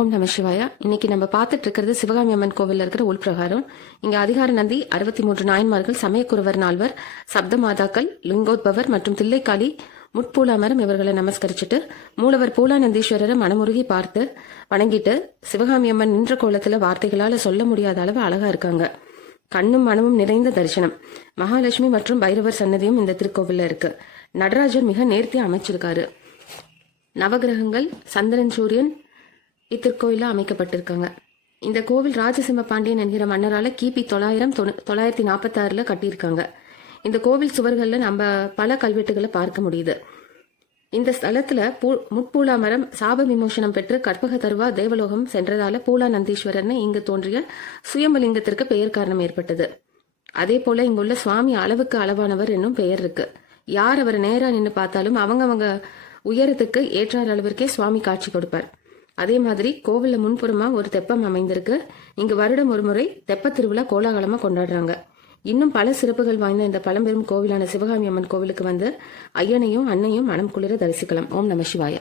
ஓம் நம சிவாயா. இன்னைக்கு நம்ம பார்த்துட்டு இருக்கிறது சிவகாமி அம்மன் கோவில்ல இருக்கிற உள்பிரகாரம். இங்க அதிகார நந்தி 63 நாயன்மார்கள், சமயக்குருவர் 4 சப்த மாதாக்கள், லிங்கோத்பவர் மற்றும் தில்லைக்காளி முட்பூலாமரம் இவர்களை நமஸ்கரிச்சுட்டு மூலவர் பூலானந்தீஸ்வரரை மனமுருகி பார்த்து வணங்கிட்டு சிவகாமி அம்மன் நின்ற கோலத்துல வார்த்தைகளால சொல்ல முடியாத அளவு அழகா இருக்காங்க. கண்ணும் மனமும் நிறைந்த தரிசனம். மகாலட்சுமி மற்றும் பைரவர் சன்னதியும் இந்த திருக்கோவில்ல இருக்கு. நடராஜர் மிக நேர்த்தியா அமைச்சிருக்காரு. நவகிரகங்கள், சந்திரன், சூரியன் இத்திருக்கோயில அமைக்கப்பட்டிருக்காங்க. இந்த கோவில் ராஜசிம்ம பாண்டியன் என்கிற மன்னரால கிபி 946 கட்டியிருக்காங்க. இந்த கோவில் சுவர்கள்ல நம்ம பல கல்வெட்டுகளை பார்க்க முடியுது. இந்த ஸ்தலத்துல முட்பூலா மரம் சாப விமோசனம் பெற்று கற்பக தருவா தேவலோகம் சென்றதால பூலானந்தீஸ்வரர்னு இங்கு தோன்றிய சுயம்பலிங்கத்திற்கு பெயர் காரணம் ஏற்பட்டது. அதே போல இங்குள்ள சுவாமி அளவுக்கு அளவானவர் என்னும் பெயர் இருக்கு. யார் அவரை நேரா நின்று பார்த்தாலும் அவங்க உயரத்துக்கு ஏற்றார் அளவிற்கே சுவாமி காட்சி கொடுப்பார். அதே மாதிரி கோவில்ல முன்புறமா ஒரு தெப்பம் அமைந்திருக்கு. இங்கு வருடம் ஒரு முறை தெப்ப திருவிழா கோலாகலமா கொண்டாடுறாங்க. இன்னும் பல சிறப்புகள் வாய்ந்த இந்த பழம்பெரும் கோவிலான சிவகாமி அம்மன் கோவிலுக்கு வந்து ஐயனையும் அன்னையும் மனம் குளிர தரிசிக்கலாம். ஓம் நம சிவாய.